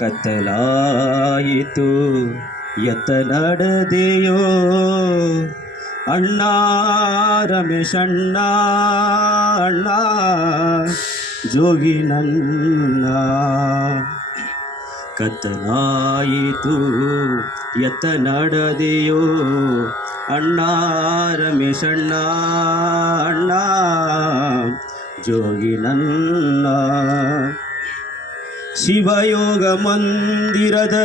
ಕತ್ತಲಾಯಿತು ಎತ್ತ ನಡೆದೆಯೋ ಅಣ್ಣ ರಮೇಶಣ್ಣ ಅಣ್ಣ ಜೋಗಿ ನನ್ನ ಕತ್ತಲಾಯಿತು ಎತ್ತ ನಡೆದೆಯೋ ಅಣ್ಣ ರಮೇಶಣ್ಣ ಅಣ್ಣ ಜೋಗಿ ನನ್ನ ಶಿವಯೋಗ ಮಂದಿರದ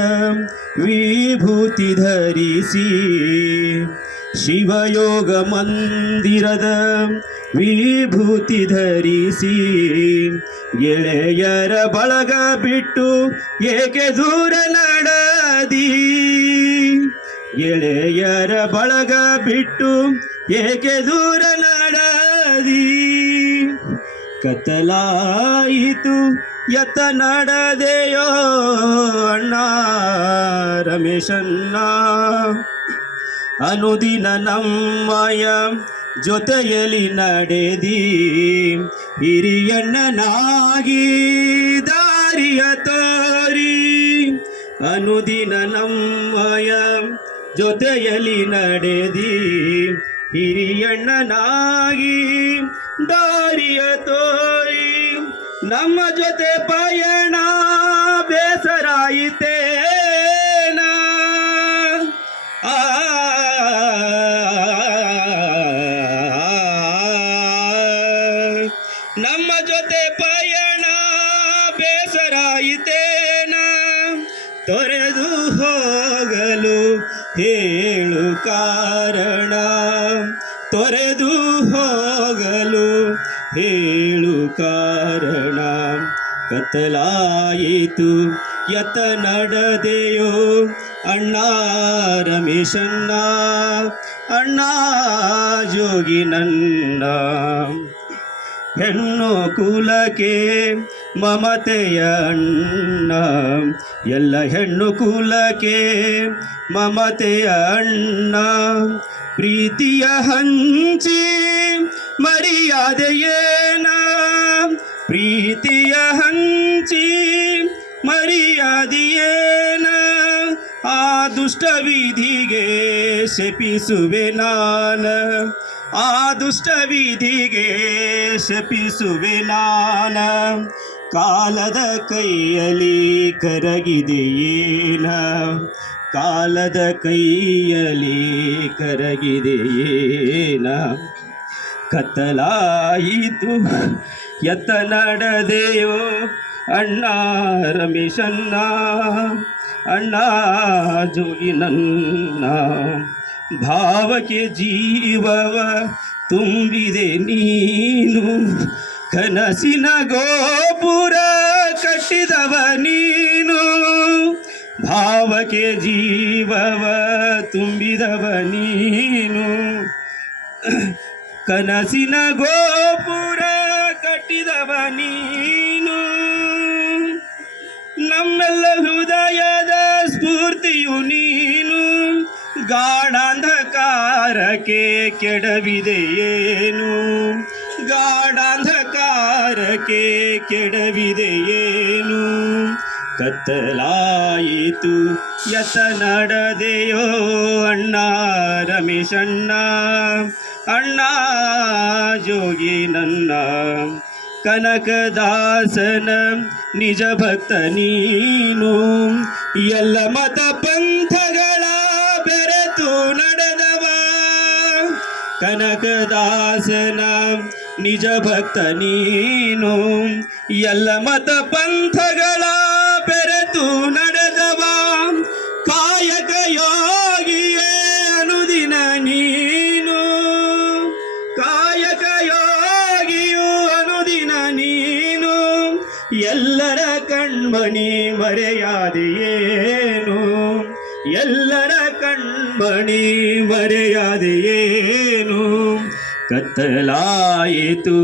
ವಿಭೂತಿ ಧರಿಸಿ ಶಿವಯೋಗ ಮಂದಿರದ ವಿಭೂತಿ ಧರಿಸಿ ಗೆಳೆಯರ ಬಳಗ ಬಿಟ್ಟು ಏಕೆ ದೂರ ನಡದಿ ಗೆಳೆಯರ ಬಳಗ ಬಿಟ್ಟು ಏಕೆ ದೂರ ನಡದಿ ಕತ್ತಲಾಯಿತು ಎತ್ತ ನಡೆದೆಯೋ ಅಣ್ಣ ರಮೇಶಣ್ಣ ಅನುದಿನ ನಮ್ಮಯ ಜೊತೆಯಲ್ಲಿ ನಡೆದಿ ಹಿರಿಯಣ್ಣನಾಗಿ ದಾರಿಯ ತೋರಿ ಅನುದಿನ ನಮ್ಮಯ ಜೊತೆಯಲ್ಲಿ ನಡೆದಿ ಹಿರಿಯಣ್ಣನಾಗಿ ದಾರಿಯ ತೋರಿ ನಮ್ಮ ಜೊತೆ ಪಯಣ ಬೇಸರಾಯಿತೇನ ನಮ್ಮ ಜೊತೆ ಪಯಣ ಬೇಸರಾಯಿತೇನ ತೊರೆದು ಹೋಗಲು ಹೇಳು ಕಾರಣ ತೊರೆದು ಹೋಗಲು ಹೇಳು ಕಾರಣ ಕತ್ತಲಾಯಿತು ಎತ್ತ ನಡೆದೆಯೋ ಅಣ್ಣ ರಮೇಶಣ್ಣ ಅಣ್ಣ ಜೋಗಿ ನನ್ನ ಹೆಣ್ಣು ಕುಲಕ್ಕೆ ಮಮತೆಯ ಅಣ್ಣ ಎಲ್ಲ ಹೆಣ್ಣು ಕುಲಕ್ಕೆ ಮಮತೆಯ ಅಣ್ಣ ಪ್ರೀತಿಯ ಹಂಚಿ ಮರ್ಯಾದೆಯೇನ ಪ್ರೀತಿಯ ಹಂಚಿ ಮರ್ಯಾದೆಯೇನ ಆ ದುಷ್ಟ ವಿಧಿಗೆ ಶಪಿಸುವೆ ನಾನ ಆ ದುಷ್ಟ ವಿಧಿಗೆ ಶಪಿಸುವೆ ನಾನ ಕಾಲದ ಕೈಯಲ್ಲಿ ಕರಗಿದೆಯೇನ ಕಾಲದ ಕೈಯಲ್ಲಿ ಕರಗಿದೆಯೇನ ಕತ್ತಲಾಯಿತು ಎತ್ತ ನಡೆದೆಯೋ ಅಣ್ಣ ರಮೇಶಣ್ಣ ಅಣ್ಣ ಜೋಗಿ ನನ್ನ ಭಾವಕ್ಕೆ ಜೀವವ ತುಂಬಿದೆ ನೀನು ಕನಸಿನ ಗೋಪುರ ಕಟ್ಟಿದವ ನೀನು ಭಾವಕ್ಕೆ ಜೀವವ ತುಂಬಿದವ ನೀನು ಕನಸಿನ ಗೋಪುರ ಕಟ್ಟಿದವ ನೀನು ನಮ್ಮೆಲ್ಲ ಹೃದಯದ ಸ್ಫೂರ್ತಿಯು ನೀನು ಗಾಢಾಂಧಕಾರಕ್ಕೆ ಕೆಡವಿದೆಯೇನು ಗಾಢಾಂಧಕಾರಕ್ಕೆ ಕೆಡವಿದೆಯೇನು ಕತ್ತಲಾಯಿತು ಎತ್ತ ನಡೆದೆಯೋ ಅಣ್ಣ ರಮೇಶಣ್ಣ ಅಣ್ಣ ಜೋಗಿ ನನ್ನ ಕನಕದಾಸನ ನಿಜ ಭಕ್ತ ನೀನು ಎಲ್ಲ ಮತ ಪಂಥಗಳ ಬೆರೆತು ನಡೆದವ ಕನಕದಾಸನ ನಿಜ ಭಕ್ತ ನೀನು ಎಲ್ಲ ಮತ ಪಂಥಗಳ ಬೆರೆತು ನಡೆದವ ಕಾಯಕ ಯೋಗಿಯೇ ಅನುದಿನ ನೀನು ಕಾಯಕ ಯೋಗಿಯು ಅನುದಿನ ನೀನು ಎಲ್ಲರ ಕಣ್ಮಣಿ ಮರೆಯಾದೆಯೇನು ಎಲ್ಲರ ಕಣ್ಮಣಿ ಮರೆಯಾದೆಯೇನು ಕತ್ತಲಾಯಿತು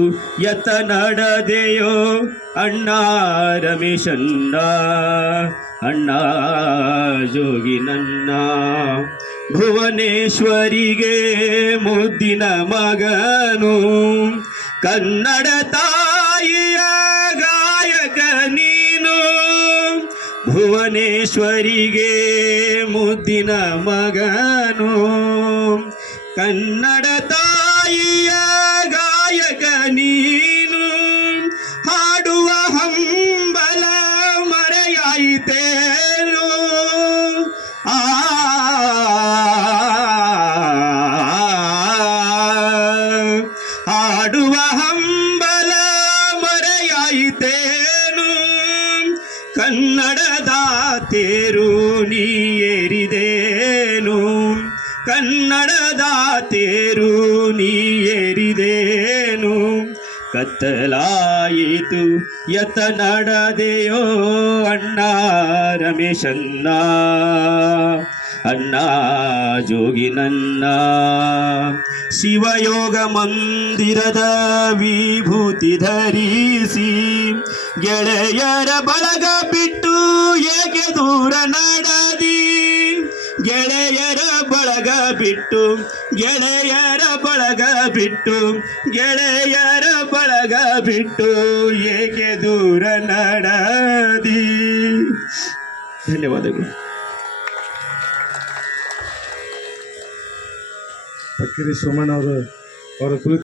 ಎತ್ತ ನಡೆದೆಯೋ ಅಣ್ಣ ರಮೇಶಣ್ಣ ಅಣ್ಣ ಜೋಗಿ ನನ್ನ ಭುವನೇಶ್ವರಿಗೆ ಮುದ್ದಿನ ಮಗನು ಕನ್ನಡ ತಾಯಿಯ ಗಾಯಕ ನೀನು ಭುವನೇಶ್ವರಿಗೆ ಮುದ್ದಿನ ಮಗನು ಕನ್ನಡ ತಾಯಿಯ ಗಾಯಕ ನೀನು ಹಾಡುವ ಹಂಬಲ ಮರೆಯಾಯಿತೇನು ಹಾಡುವ ಹಂಬಲ ಮರೆಯಾಯಿತೇನು ಕನ್ನಡದ ತೇರು ನೀ ಏರಿದೇನು ಕನ್ನಡದ ತೇರು ನೀ ಏರಿದೇನು ಕತ್ತಲಾಯಿತು ಯತ ನಡೆದೆಯೋ ಅಣ್ಣ ರಮೇಶನ್ನ ಅಣ್ಣ ಜೋಗಿನನ್ನ ಶಿವಯೋಗ ಮಂದಿರದ ವಿಭೂತಿ ಧರಿಸಿ ಗೆಳೆಯರ ಬಳಗ ಬಿಟ್ಟು ಏಕೆ ದೂರ ನಡದಿ ಗೆಳೆಯರ ಬಳಗ ಬಿಟ್ಟು ಗೆಳೆಯರ ಬಳಗ ಬಿಟ್ಟು ಗೆಳೆಯರ ಬಳಗ ಬಿಟ್ಟು ಏಕೆ ದೂರ ನಡದಿ. ಧನ್ಯವಾದಗಳು. ಫಕೀರಿ ಸೋಮಣ್ಣ ಅವರ ಕುರಿತು